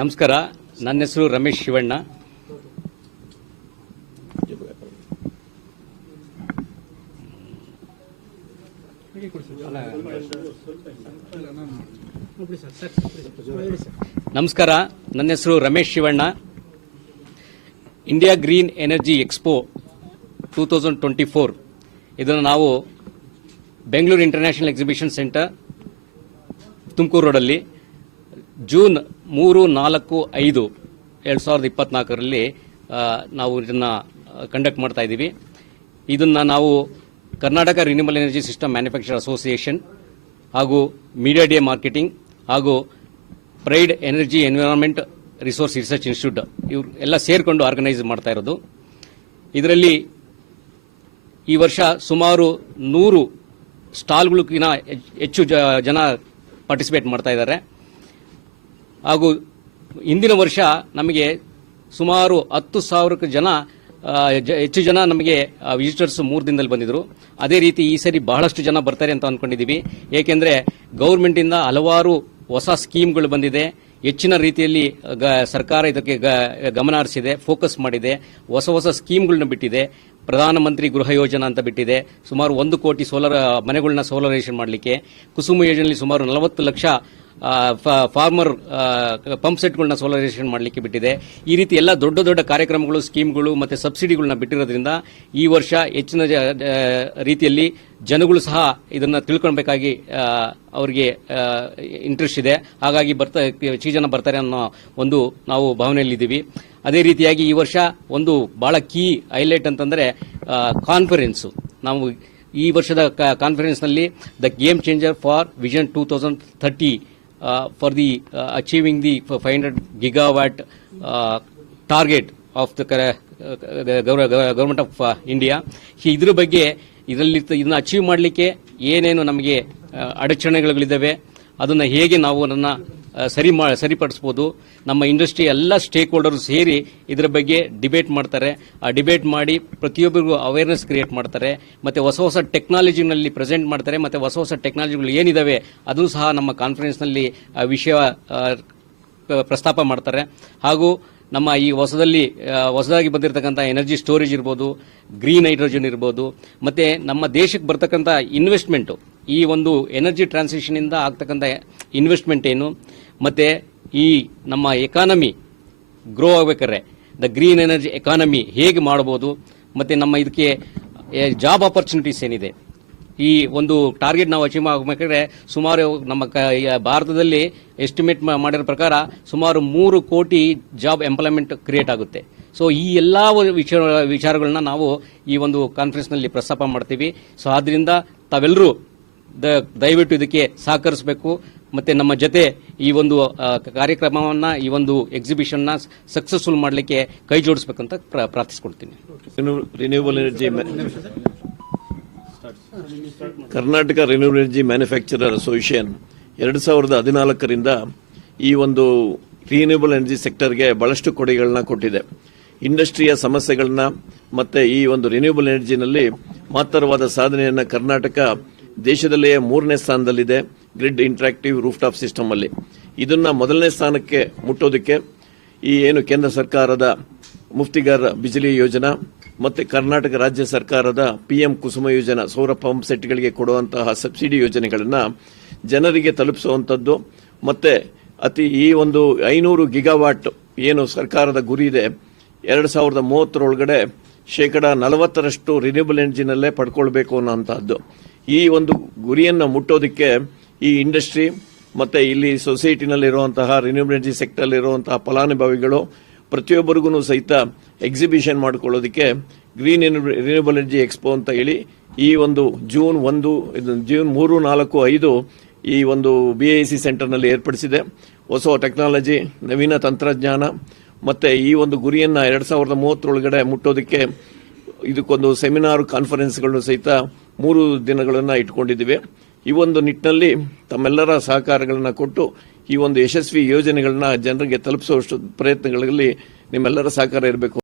ನಮಸ್ಕಾರ, ನನ್ನ ಹೆಸರು ರಮೇಶ್ ಶಿವಣ್ಣ. ನಮಸ್ಕಾರ, ನನ್ನ ಹೆಸರು Ramesh Shivanna. India green energy expo 2024 ಇದನ್ನು ನಾವು Bengaluru international exhibition centre Tumakuru ರೋಡಲ್ಲಿ ಜೂನ್ 3, 4, 5, 2024 ನಾವು ಇದನ್ನು ಕಂಡಕ್ಟ್ ಮಾಡ್ತಾ ಇದ್ದೀವಿ. ಇದನ್ನು ನಾವು Karnataka renewable energy system manufacture association ಹಾಗೂ ಮೀಡಿಯಾ ಡೇ ಮಾರ್ಕೆಟಿಂಗ್ ಹಾಗೂ pride energy environment resource research institute ಇವರು ಎಲ್ಲ ಸೇರಿಕೊಂಡು ಆರ್ಗನೈಸ್ ಮಾಡ್ತಾ ಇರೋದು. ಇದರಲ್ಲಿ ಈ ವರ್ಷ ಸುಮಾರು 100 ಸ್ಟಾಲ್ಗಳಿಗಿಂತ ಹೆಚ್ಚು ಜನ ಪಾರ್ಟಿಸಿಪೇಟ್ ಮಾಡ್ತಾ ಇದ್ದಾರೆ. ಹಾಗೂ ಹಿಂದಿನ ವರ್ಷ ನಮಗೆ ಸುಮಾರು 10,000 ಹೆಚ್ಚು ಜನ ನಮಗೆ ವಿಸಿಟರ್ಸ್ 3 ದಿನದಲ್ಲಿ ಬಂದಿದ್ರು. ಅದೇ ರೀತಿ ಈ ಸರಿ ಬಹಳಷ್ಟು ಜನ ಬರ್ತಾರೆ ಅಂತ ಅಂದ್ಕೊಂಡಿದ್ದೀವಿ. ಏಕೆಂದರೆ ಗೌರ್ಮೆಂಟಿಂದ ಹಲವಾರು ಹೊಸ ಸ್ಕೀಮ್ಗಳು ಬಂದಿದೆ. ಹೆಚ್ಚಿನ ರೀತಿಯಲ್ಲಿ ಸರ್ಕಾರ ಇದಕ್ಕೆ ಗಮನ ಹರಿಸಿದೆ, ಫೋಕಸ್ ಮಾಡಿದೆ, ಹೊಸ ಸ್ಕೀಮ್ಗಳನ್ನ ಬಿಟ್ಟಿದೆ. ಪ್ರಧಾನಮಂತ್ರಿ ಗೃಹ ಯೋಜನಾ ಅಂತ ಬಿಟ್ಟಿದೆ, ಸುಮಾರು 1 ಕೋಟಿ ಮನೆಗಳನ್ನ ಸೋಲರೈಸೇಷನ್ ಮಾಡಲಿಕ್ಕೆ. ಕುಸುಮ ಯೋಜನೆಯಲ್ಲಿ ಸುಮಾರು 40 ಲಕ್ಷ ಫಾರ್ಮರ್ ಪಂಪ್ ಸೆಟ್ಗಳನ್ನ ಸೋಲರೈಸೇಷನ್ ಮಾಡಲಿಕ್ಕೆ ಬಿಟ್ಟಿದೆ. ಈ ರೀತಿ ಎಲ್ಲ ದೊಡ್ಡ ಕಾರ್ಯಕ್ರಮಗಳು, ಸ್ಕೀಮ್ಗಳು ಮತ್ತು ಸಬ್ಸಿಡಿಗಳನ್ನ ಬಿಟ್ಟಿರೋದ್ರಿಂದ ಈ ವರ್ಷ ಹೆಚ್ಚಿನ ರೀತಿಯಲ್ಲಿ ಜನಗಳು ಸಹ ಇದನ್ನು ತಿಳ್ಕೊಳ್ಬೇಕಾಗಿ ಅವರಿಗೆ ಇಂಟ್ರೆಸ್ಟ್ ಇದೆ. ಹಾಗಾಗಿ ಹೆಚ್ಚು ಜನ ಬರ್ತಾರೆ ಅನ್ನೋ ಒಂದು ನಾವು ಭಾವನೆಯಲ್ಲಿದ್ದೀವಿ. ಅದೇ ರೀತಿಯಾಗಿ ಈ ವರ್ಷ ಒಂದು ಬಹಳ ಕೀ ಹೈಲೈಟ್ ಅಂತಂದರೆ ಕಾನ್ಫರೆನ್ಸು. ನಾವು ಈ ವರ್ಷದ ಕಾನ್ಫರೆನ್ಸ್ನಲ್ಲಿ the game changer for vision 2030 for the achieving the 500 gigawatt target of the government of India. ಇದರ ಬಗ್ಗೆ ಇದನ್ನ ಅಚೀವ್ ಮಾಡಲಿಕ್ಕೆ ಏನೇನು ನಮಗೆ ಅಡಚಣೆಗಳಿದ್ದಾವೆ, ಅದನ್ನು ಹೇಗೆ ನಾವು ಅದನ್ನು ಸರಿಪಡಿಸ್ಬೋದು. ನಮ್ಮ ಇಂಡಸ್ಟ್ರಿ ಎಲ್ಲ ಸ್ಟೇಕ್ ಹೋಲ್ಡರ್ಸ್ ಸೇರಿ ಇದರ ಬಗ್ಗೆ ಡಿಬೇಟ್ ಮಾಡ್ತಾರೆ. ಆ ಡಿಬೇಟ್ ಮಾಡಿ ಪ್ರತಿಯೊಬ್ಬರಿಗೂ ಅವೇರ್ನೆಸ್ ಕ್ರಿಯೇಟ್ ಮಾಡ್ತಾರೆ. ಮತ್ತು ಹೊಸ ಟೆಕ್ನಾಲಜಿನಲ್ಲಿ ಪ್ರೆಸೆಂಟ್ ಮಾಡ್ತಾರೆ. ಮತ್ತು ಹೊಸ ಟೆಕ್ನಾಲಜಿಗಳು ಏನಿದಾವೆ ಅದು ಸಹ ನಮ್ಮ ಕಾನ್ಫರೆನ್ಸ್ನಲ್ಲಿ ವಿಷಯ ಪ್ರಸ್ತಾಪ ಮಾಡ್ತಾರೆ. ಹಾಗೂ ನಮ್ಮ ಈ ಹೊಸದಾಗಿ ಬಂದಿರತಕ್ಕಂಥ ಎನರ್ಜಿ ಸ್ಟೋರೇಜ್ ಇರ್ಬೋದು, ಗ್ರೀನ್ ಹೈಡ್ರೋಜನ್ ಇರ್ಬೋದು, ಮತ್ತು ನಮ್ಮ ದೇಶಕ್ಕೆ ಬರ್ತಕ್ಕಂಥ ಇನ್ವೆಸ್ಟ್ಮೆಂಟು, ಈ ಒಂದು ಎನರ್ಜಿ ಟ್ರಾನ್ಸಿಷನಿಂದ ಆಗ್ತಕ್ಕಂಥ ಇನ್ವೆಸ್ಟ್ಮೆಂಟ್ ಏನು, ಮತ್ತು ಈ ನಮ್ಮ ಎಕಾನಮಿ ಗ್ರೋ ಆಗಬೇಕಾದ್ರೆ ದ ಗ್ರೀನ್ ಎನರ್ಜಿ ಎಕಾನಮಿ ಹೇಗೆ ಮಾಡ್ಬೋದು, ಮತ್ತು ನಮ್ಮ ಇದಕ್ಕೆ ಜಾಬ್ ಆಪರ್ಚುನಿಟೀಸ್ ಏನಿದೆ, ಈ ಒಂದು ಟಾರ್ಗೆಟ್ ನಾವು ಅಚೀವ್ ಆಗಬೇಕಾದ್ರೆ ಸುಮಾರು ನಮ್ಮ ಭಾರತದಲ್ಲಿ ಎಸ್ಟಿಮೇಟ್ ಮಾಡಿರೋ ಪ್ರಕಾರ ಸುಮಾರು 3 ಕೋಟಿ ಜಾಬ್ ಎಂಪ್ಲಾಯ್ಮೆಂಟ್ ಕ್ರಿಯೇಟ್ ಆಗುತ್ತೆ. ಸೊ ಈ ಎಲ್ಲಾ ವಿಚಾರಗಳನ್ನ ನಾವು ಈ ಒಂದು ಕಾನ್ಫರೆನ್ಸ್ನಲ್ಲಿ ಪ್ರಸ್ತಾಪ ಮಾಡ್ತೀವಿ. ಸೊ ಆದ್ರಿಂದ ತಾವೆಲ್ಲರೂ ದಯವಿಟ್ಟು ಇದಕ್ಕೆ ಸಹಕರಿಸಬೇಕು, ಮತ್ತೆ ನಮ್ಮ ಜೊತೆ ಈ ಒಂದು ಕಾರ್ಯಕ್ರಮವನ್ನ, ಈ ಒಂದು ಎಕ್ಸಿಬಿಷನ್ನ ಸಕ್ಸಸ್ಫುಲ್ ಮಾಡಲಿಕ್ಕೆ ಕೈ ಜೋಡಿಸಬೇಕಂತ ಪ್ರಾರ್ಥಿಸ್ಕೊಳ್ತೀನಿ. Renewable energy Karnataka renewable energy manufacturer association 2014ರಿಂದ ಈ ಒಂದು ರಿನ್ಯೂವಬಲ್ ಎನರ್ಜಿ ಸೆಕ್ಟರ್ಗೆ ಬಹಳಷ್ಟು ಕೊಡುಗೆಗಳನ್ನ ಕೊಟ್ಟಿದೆ. ಇಂಡಸ್ಟ್ರಿಯ ಸಮಸ್ಯೆಗಳನ್ನ ಮತ್ತೆ ಈ ಒಂದು ರಿನ್ಯೂವಬಲ್ ಎನರ್ಜಿನಲ್ಲಿ ಮಹತ್ತರವಾದ ಸಾಧನೆಯನ್ನ ಕರ್ನಾಟಕ ದೇಶದಲ್ಲಿಯೇ 3ನೇ ಸ್ಥಾನದಲ್ಲಿದೆ ಗ್ರಿಡ್ ಇಂಟರಾಕ್ಟಿವ್ ರೂಫ್ಟಾಪ್ ಸಿಸ್ಟಮ್ ಅಲ್ಲಿ. ಇದನ್ನ ಮೊದಲನೇ ಸ್ಥಾನಕ್ಕೆ ಮುಟ್ಟೋದಕ್ಕೆ ಈ ಏನು ಕೇಂದ್ರ ಸರ್ಕಾರದ ಮುಫ್ತಿಗಾರ್ ಬಿಜಿಲಿ ಯೋಜನಾ ಮತ್ತೆ ಕರ್ನಾಟಕ ರಾಜ್ಯ ಸರ್ಕಾರದ PM ಕುಸುಮ ಯೋಜನಾ ಸೌರ ಪಂಪ್ ಸೆಟ್ಗಳಿಗೆ ಕೊಡುವಂತಹ ಸಬ್ಸಿಡಿ ಯೋಜನೆಗಳನ್ನ ಜನರಿಗೆ ತಲುಪಿಸುವಂತದ್ದು ಮತ್ತೆ ಈ ಒಂದು 500 ಗಿಗಾವಾಟ್ ಏನು ಸರ್ಕಾರದ ಗುರಿ ಇದೆ 2030 40% ರಿನ್ಯೂವಬಲ್ ಎನರ್ಜಿನಲ್ಲೇ ಪಡ್ಕೊಳ್ಬೇಕು ಅನ್ನೋಂತಹದ್ದು. ಈ ಒಂದು ಗುರಿಯನ್ನು ಮುಟ್ಟೋದಕ್ಕೆ ಈ ಇಂಡಸ್ಟ್ರಿ ಮತ್ತೆ ಇಲ್ಲಿ ಸೊಸೈಟಿನಲ್ಲಿರುವಂತಹ ರಿನ್ಯೂವಬಲ್ ಎನರ್ಜಿ ಸೆಕ್ಟರ್ ಇರುವಂತಹ ಫಲಾನುಭವಿಗಳು ಪ್ರತಿಯೊಬ್ಬರಿಗೂ ಸಹಿತ ಎಕ್ಸಿಬಿಷನ್ ಮಾಡ್ಕೊಳ್ಳೋದಕ್ಕೆ ಗ್ರೀನ್ ರಿನ್ಯೂವಬಲ್ ಎನರ್ಜಿ ಎಕ್ಸ್ಪೋ ಅಂತ ಹೇಳಿ ಈ ಒಂದು ಜೂನ್ 3, 4, 5 ಈ ಒಂದು BIC ಸೆಂಟರ್ನಲ್ಲಿ ಏರ್ಪಡಿಸಿದೆ. ಹೊಸ ಟೆಕ್ನಾಲಜಿ, ನವೀನ ತಂತ್ರಜ್ಞಾನ ಮತ್ತೆ ಈ ಒಂದು ಗುರಿಯನ್ನ 2030 ಮುಟ್ಟೋದಕ್ಕೆ ಇದಕ್ಕೊಂದು ಸೆಮಿನಾರ್ ಕಾನ್ಫರೆನ್ಸ್ಗಳನ್ನು ಸಹಿತ 3 ದಿನಗಳನ್ನ ಇಟ್ಕೊಂಡಿದ್ದೀವಿ. ಈ ಒಂದು ನಿಟ್ಟಿನಲ್ಲಿ ತಮ್ಮೆಲ್ಲರ ಸಹಕಾರಗಳನ್ನ ಕೊಟ್ಟು ಈ ಒಂದು ಯಶಸ್ವಿ ಯೋಜನೆಗಳನ್ನ ಜನರಿಗೆ ತಲುಪಿಸುವಷ್ಟು ಪ್ರಯತ್ನಗಳಲ್ಲಿ ನಿಮ್ಮೆಲ್ಲರ ಸಹಕಾರ ಇರಬೇಕು.